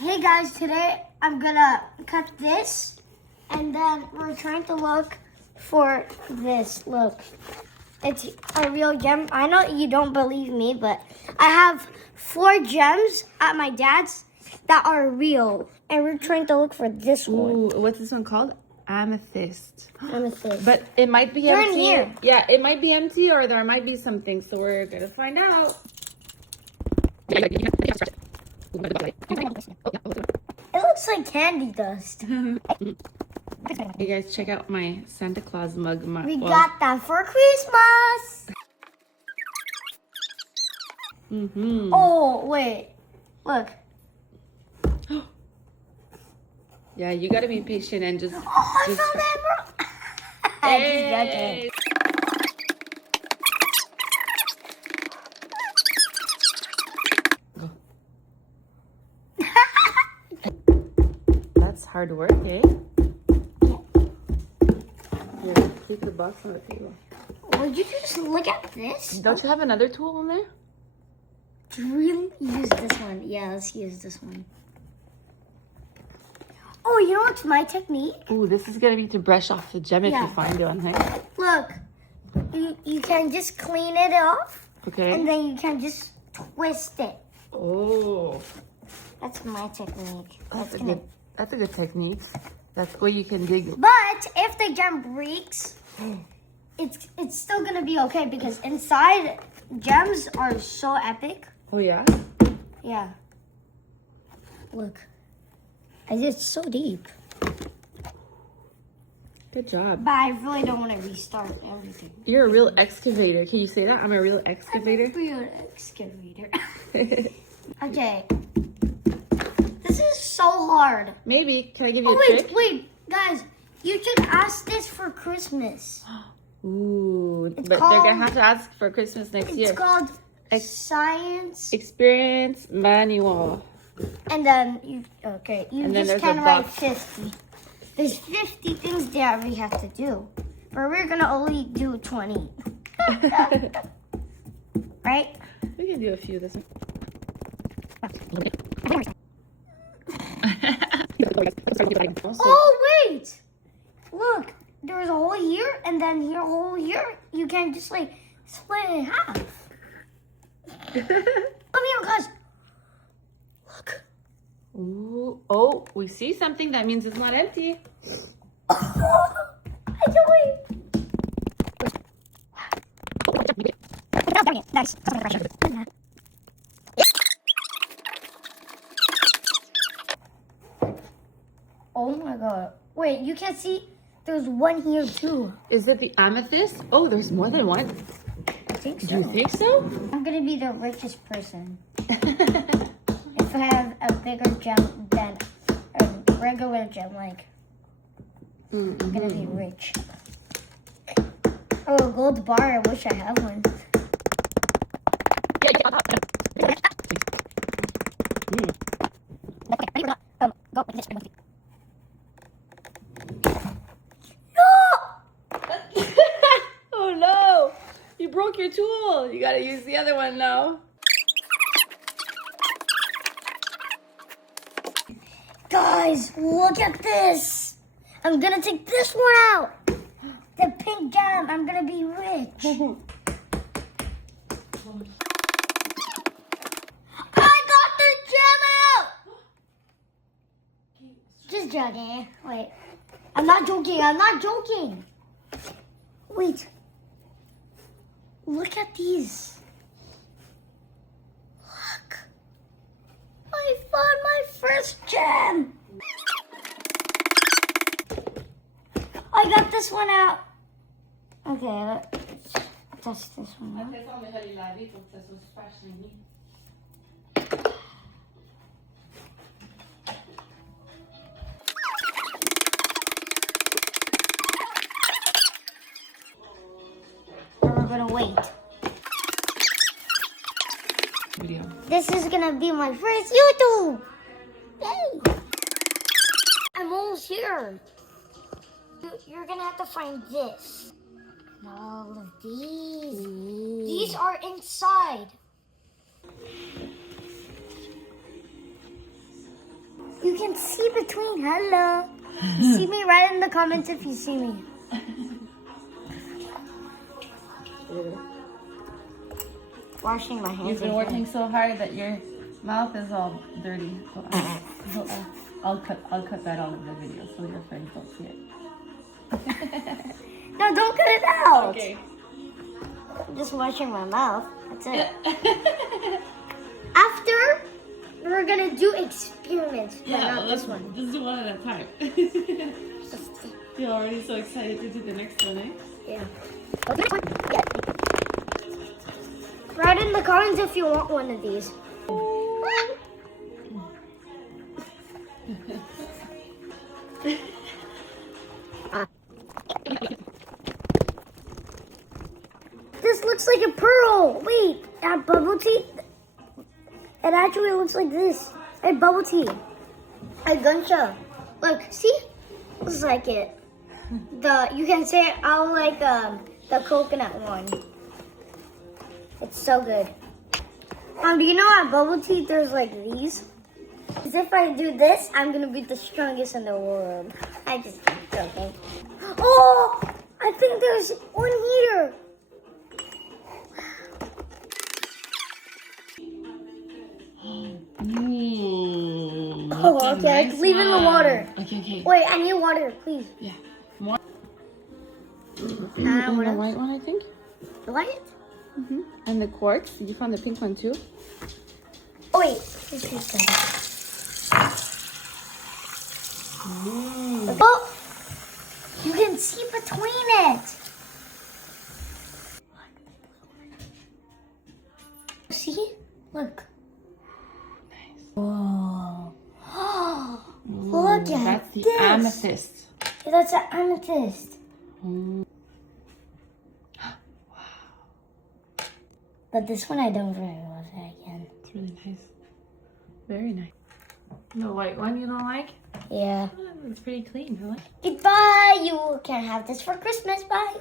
Hey guys, today I'm gonna cut this and then we're trying to look for this. Look, it's a real gem. I know you don't believe me, but I have 4 gems at my dad's that are real, and we're trying to look for this one. Ooh, what's this one called? Amethyst. Amethyst. But it might be They're empty. in here. Yeah, it might be empty or there might be something. So we're gonna find out. It looks like candy dust. You guys check out my Santa Claus mug. We got that for Christmas. Mm-hmm. Oh, wait. Look. Yeah, you gotta be patient and just. Oh, I found the emerald. I just joking. That's hard work, eh? Here, keep the box on the table. Would you just look at this? Don't you have another tool in there? Really? Use this one. Yeah, let's use this one. Oh, you know what's my technique? Ooh, this is gonna be to brush off the gem if Yeah. you find it on there. Look, you can just clean it off, Okay. and then you can just twist it. Oh, That's my technique. that's a good technique. That's what you can dig. But if the gem breaks, it's still gonna be okay because inside gems are so epic. Oh yeah. Yeah. Look, it's so deep. Good job. But I really don't want to restart everything. You're a real excavator. Can you say that? I'm a real excavator. Real excavator. Okay. This is so hard. Maybe. Can I give you Oh a wait, trick? wait, guys! You should ask this for Christmas. Ooh, but they're called- gonna have to ask for Christmas next It's year. called Science, Experience manual. and then you And then just there's can a write box. 50. There's 50 things that we have to do, but we're gonna only do 20, right? We can do a few this one. Oh wait! Look, there's a hole here, and then here, a hole here. You can just like split it in half. Come here, guys. Look. Ooh, oh, we see something. That means it's not empty. I can't wait. Nice. Oh my god. Wait, you can see there's one here too. Is it the amethyst? Oh, there's more than one. I think Do so. you think so? I'm gonna be the richest person if I have a bigger gem than a regular gem. Like, I'm gonna be rich. Oh, a gold bar. I wish I had one. Oh no! You broke your tool. You gotta use the other one now. Guys, look at this. I'm gonna take this one out. The pink gem. I'm gonna be rich. I got the gem out. Just joking. Wait. I'm not joking. I'm not joking. Wait. Look at these. Look. I found my first gem. I got this one out. Okay, let's test this one out. And we're gonna wait. Video. This is gonna be my first YouTube. Yay! I'm almost here. You're gonna have to find this. And all of these. These are inside. You can see between. Hello. You see me? Write in the comments if you see me. Washing my hands. You've been working so hard that your mouth is all dirty. So I'll cut that out of the video so your friends don't see it. No, don't cut it out. Okay. I'm just washing my mouth. That's it. After, we're gonna do experiments. But not this one. Let's do one at a time. You're already so excited to do the next one, eh? Yeah. Okay, next one. Yeah. Write in the comments if you want one of these. This looks like a pearl. Wait, that bubble tea? It actually looks like this. A bubble tea. A guncha. Look, see? Looks like it. You can say I like the coconut one. It's so good. Do you know at bubble tea there's like these? Because if I do this, I'm gonna be the strongest in the world. I just keep joking. Oh, I think there's one here. Oh, okay. Nice Leave it in the water. Okay. Wait, I need water, please. Yeah. More. What And the else? white one, I think. The light? And the quartz. You found the pink one too. Oh, wait. This is good. Oh, you can see between it. See? Look. Nice. Whoa. Look at That's the this. amethyst. Yeah, that's an amethyst. But this one I don't really love that again. It's really nice. Very nice. The white one you don't like? Yeah. It's pretty clean. I like it. Goodbye. You can have this for Christmas. Bye.